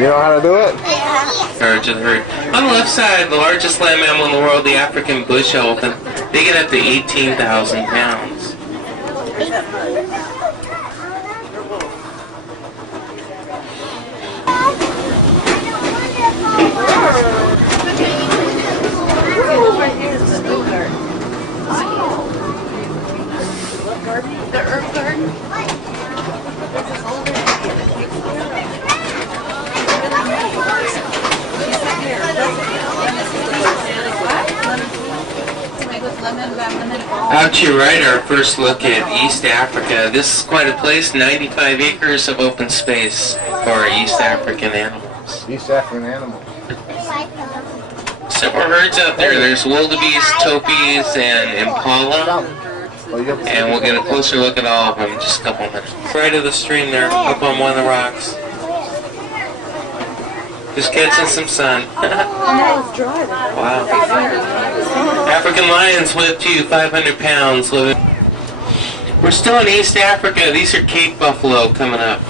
You know how to do it? Courage of the herd. On the left side, the largest land mammal in the world, the African bush elephant, they get up to 18,000 pounds. The herb garden. Out to your right, our first look at East Africa. This is quite a place, 95 acres of open space for East African animals. East African animals. Several herds out there. There's wildebeest, topis, and impala. And we'll get a closer look at all of them in just a couple of minutes. Right of the stream there, up on one of the rocks. Just catching some sun. Wow. African lions live to 500 pounds. We're still in East Africa. These are Cape buffalo coming up.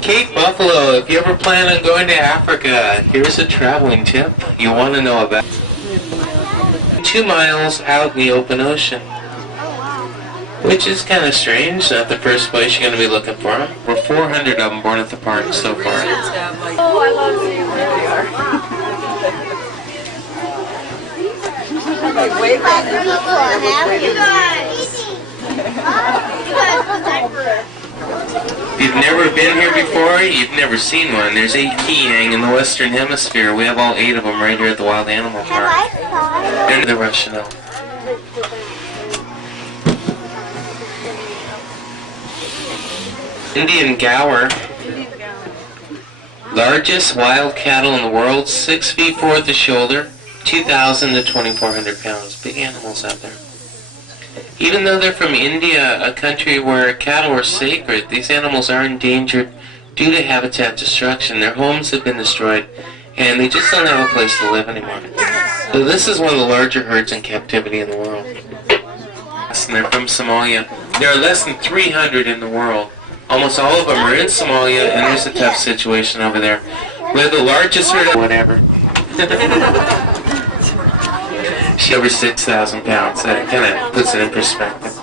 Cape buffalo, if you ever plan on going to Africa, here's a traveling tip you want to know about. 2 miles out in the open ocean, which is kind of strange. Not the first place you're going to be looking for them. We're 400 of them born at the park so far. Oh, I love seeing where they are. Like way back there. If you've never been here before, you've never seen one. There's 8 Kiyang in the Western Hemisphere. We have all 8 of them right here at the Wild Animal Park. And the Russian elk. Indian gaur. Largest wild cattle in the world, 6 feet 4 at the shoulder, 2,000 to 2,400 pounds. Big animals out there. Even though they're from India, a country where cattle are sacred, these animals are endangered due to habitat destruction. Their homes have been destroyed, and they just don't have a place to live anymore. So this is one of the larger herds in captivity in the world. And they're from Somalia. There are less than 300 in the world. Almost all of them are in Somalia, and there's a tough situation over there. We're the largest herd of whatever. She's over 6,000 pounds. That kind of puts it in perspective.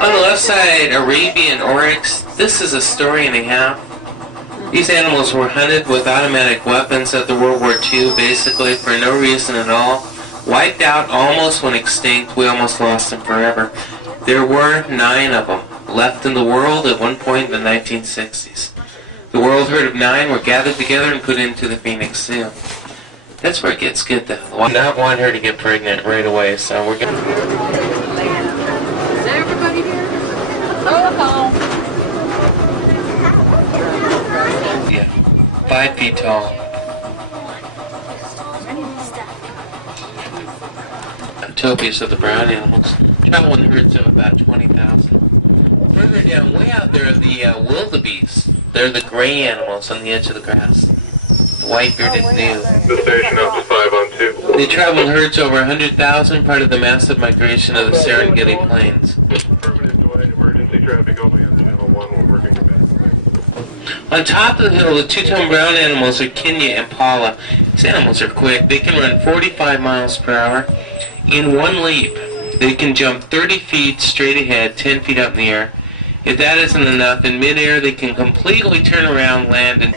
On the left side, Arabian oryx. This is a story and a half. These animals were hunted with automatic weapons at the World War II, basically for no reason at all. Wiped out, almost went extinct. We almost lost them forever. There were 9 of them left in the world at one point in the 1960s. The world herd of 9 were gathered together and put into the Phoenix Zoo. That's where it gets good though. I not want her to get pregnant right away, so we're going to... Is everybody here? Oh, Yeah, 5 feet tall. Topias are the brown animals. Travel in herds of about 20,000. Further down, way out there, are the wildebeest. They're the gray animals on the edge of the grass. The white-bearded gnu. The station up to 5 on 2. They travel in herds over 100,000, part of the massive migration of the Serengeti Plains. Affirmative, Dwight. Emergency traffic only on channel 1. We're working domestically. On top of the hill, the two-tone brown animals are Kenya impala. These animals are quick. They can run 45 miles per hour in one leap. They can jump 30 feet straight ahead, 10 feet up in the air. If that isn't enough, in midair they can completely turn around, land, and...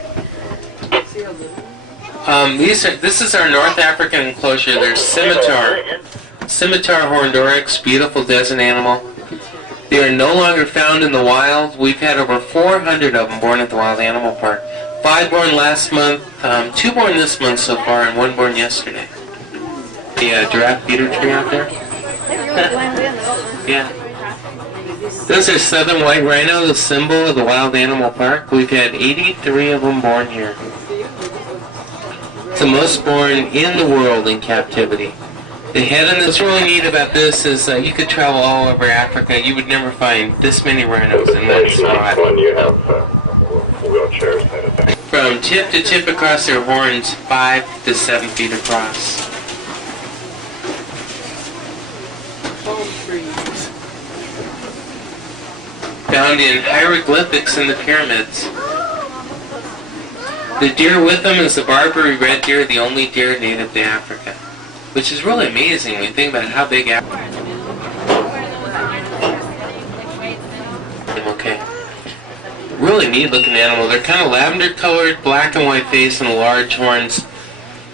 This is our North African enclosure. There's scimitar horned oryx, beautiful desert animal. They are no longer found in the wild. We've had over 400 of them born at the Wild Animal Park. 5 born last month, 2 born this month so far, and 1 born yesterday. The giraffe feeder tree out there. Yeah. Those are southern white rhino, the symbol of the Wild Animal Park. We've had 83 of them born here. It's the most born in the world in captivity. The head, and what's really neat about this is you could travel all over Africa. You would never find this many rhinos in one spot. You have wheelchairs headed back. From tip to tip across their horns, 5 to 7 feet across. found in hieroglyphics in the pyramids. The deer with them is the Barbary red deer, the only deer native to Africa. Which is really amazing when you think about how big Africa is. Okay. Really neat looking animal. They're kind of lavender colored, black and white face, and large horns.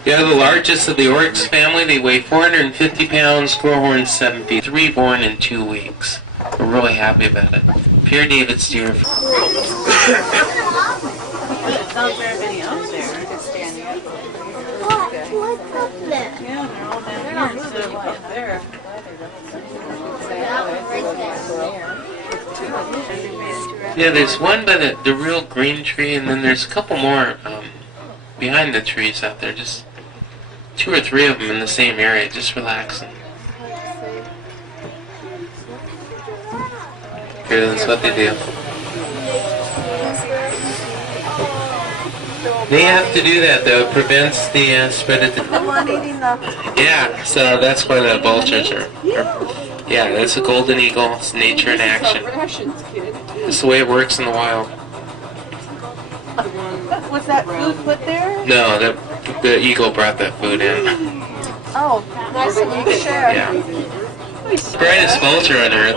They are the largest of the oryx family. They weigh 450 pounds, grow horns 7 feet. 3 born in 2 weeks. We're really happy about it. Pierre David's deer. There's not very many out there. Yeah, they're all down here instead of up there. Yeah, there's one by the real green tree, and then there's a couple more behind the trees out there. Just 2 or 3 of them in the same area, just relaxing. Here, that's what they do. They have to do that though. It prevents the spread of the... Yeah, so that's why the vultures are... Yeah, that's a golden eagle. It's nature in action. It's the way it works in the wild. Was that food put there? No, the eagle brought that food in. Oh, nice of you to share. Yeah. Brightest vulture on Earth.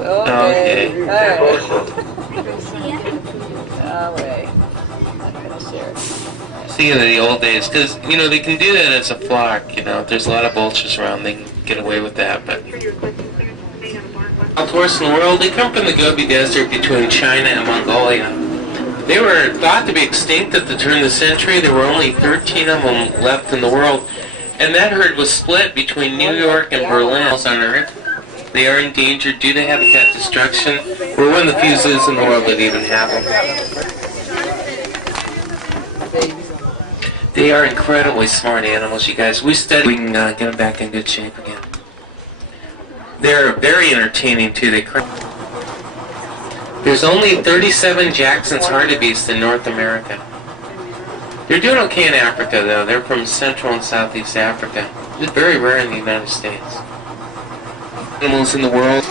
Okay. Thinking of the old days, because, you know, they can do that as a flock, you know. If there's a lot of vultures around, they can get away with that, but... Wild horse in the world, they come from the Gobi Desert between China and Mongolia. They were thought to be extinct at the turn of the century. There were only 13 of them left in the world. And that herd was split between New York and Berlin on Earth. They are endangered due to habitat destruction. We're one of the few zoos in the world that even have them. They are incredibly smart animals, you guys. We study. We can get them back in good shape again. They're very entertaining too. There's only 37 Jackson's hartebeests in North America. They're doing okay in Africa, though. They're from Central and Southeast Africa. It's very rare in the United States. Animals in the world.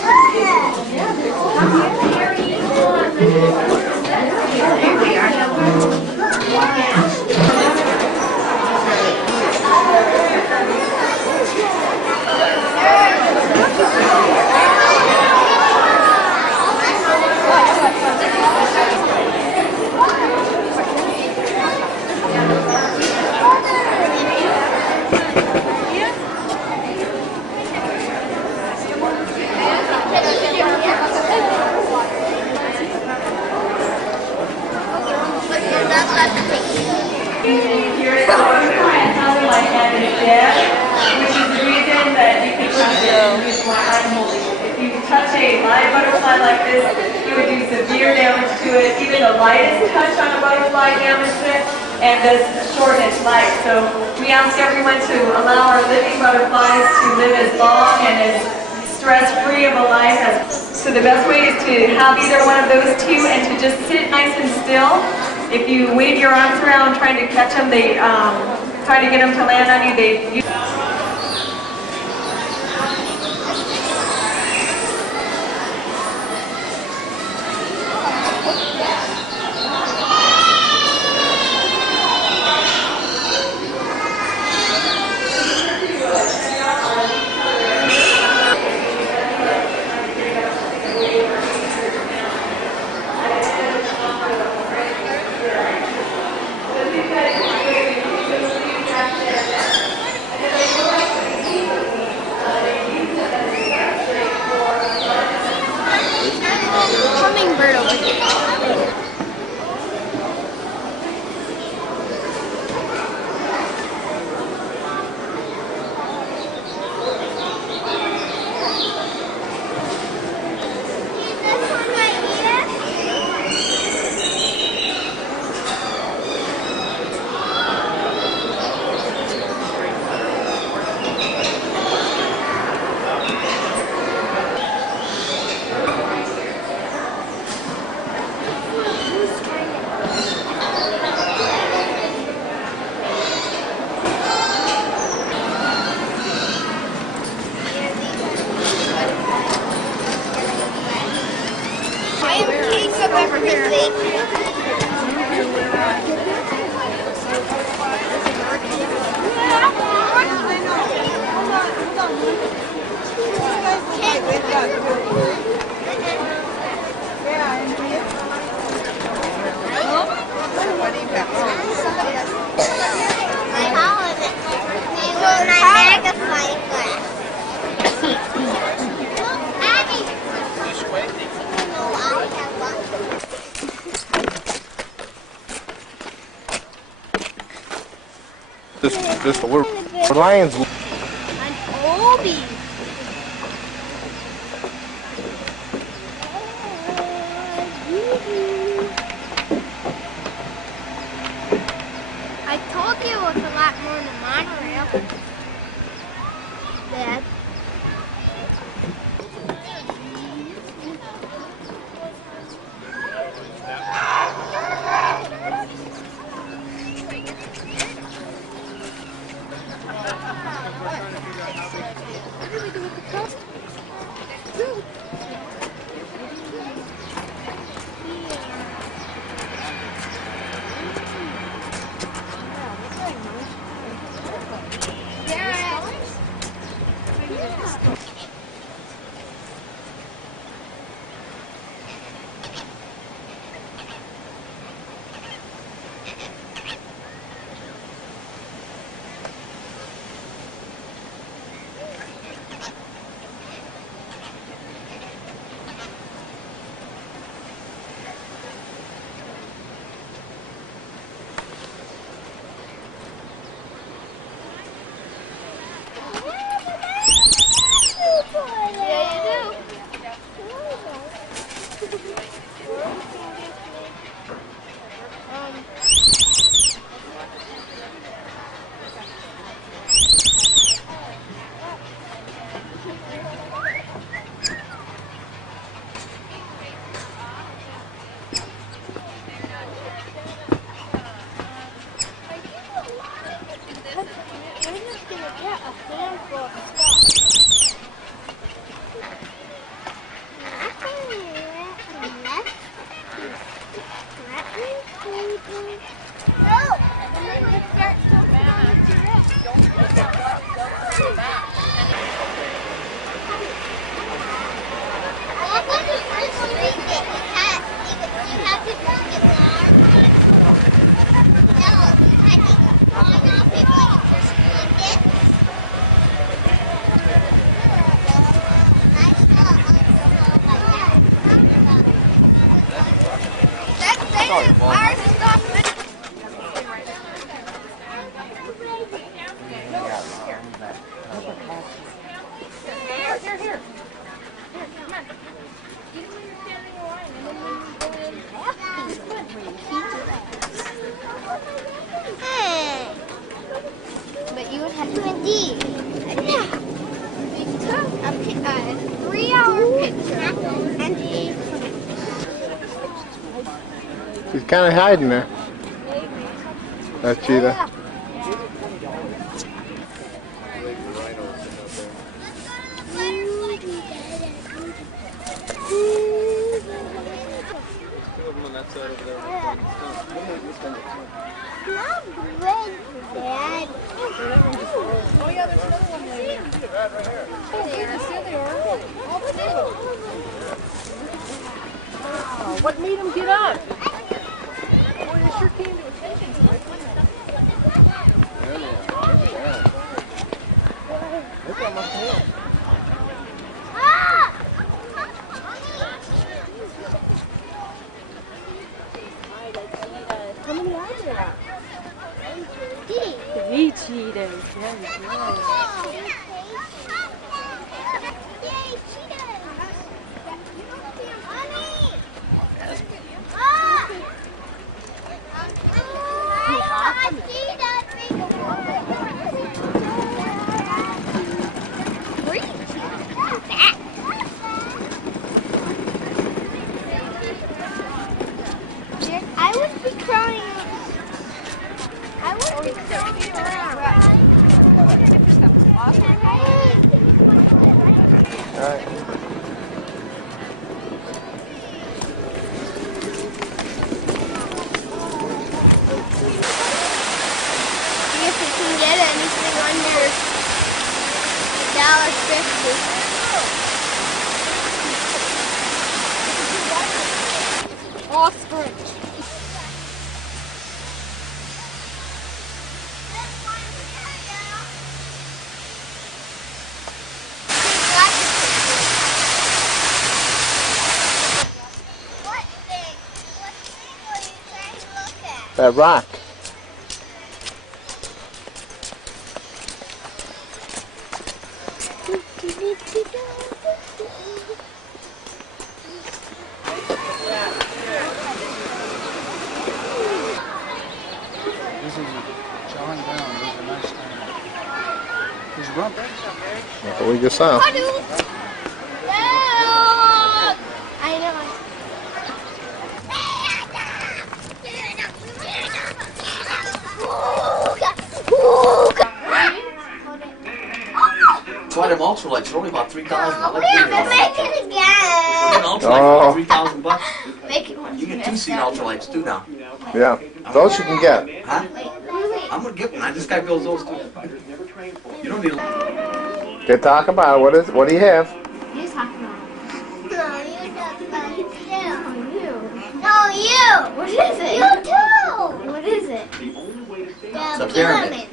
Even the lightest touch on a butterfly damages it, and does shorten its life. So we ask everyone to allow our living butterflies to live as long and as stress-free of a life as. So the best way is to have either one of those two and to just sit nice and still. If you wave your arms around trying to catch them, they try to get them to land on you. They This we're lions. An oldie. I told you it was a lot more than monorail. Dad. What do we do with the cup? But you would have to indeed. Yeah. We took a 3-hour picture and She's kind of hiding there. That's cheetah. Dad. Oh yeah, there's another one later. Oh, goodness, there they are. All two. Wow, what made him get up? Boy, they sure came to attention quickly. Look at my tail. How many are there? 3 cheetahs. Very good. I would be crying. I would be crying around. All right. See if you can get anything under $1.50. Ostrich. That rock. John Brown, he's a nice guy. His rump. That's what we just saw. I know. Try them ultralights. They're only about 3,000. We have to make it again. An ultralight for 3,000 bucks. Make it one. You get 2-seat ultralights too now. Yeah, those you can get. Huh? I'm gonna get one. This guy builds those too. You don't need. Okay, talk about it. What do you have? You talk about it. No, you talk about it. No, you. What is it? You too. What is it? It's a pyramid.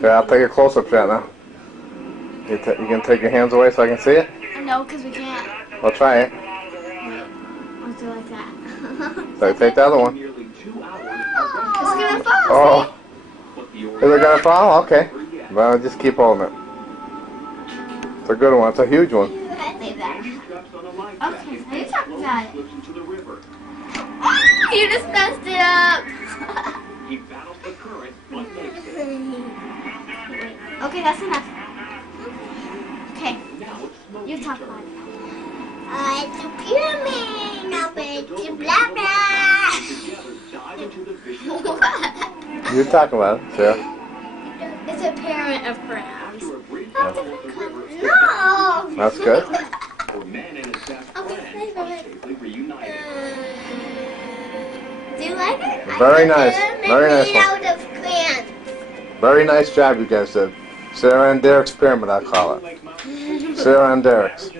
Yeah, I'll take a close-up shot now. You can take your hands away so I can see it? No, because we can't. I'll try it. Let's do it like that. So take the other one. It's gonna fall. Oh. Is it gonna fall? Okay. Well, just keep holding it. It's a good one. It's a huge one. Leave that. Okay, so you talk about it. You just messed it up. Okay, that's enough. Okay, you talk about it. It's a pyramid. Now it's blah blah. You talk about it, Sarah. It's a pyramid of crabs. No. That's good. Do you like it? Very nice. Very nice Made one. out of crayons. Very nice job you guys did. Sarah and Derek's pyramid, I call it. Sarah and Derek's.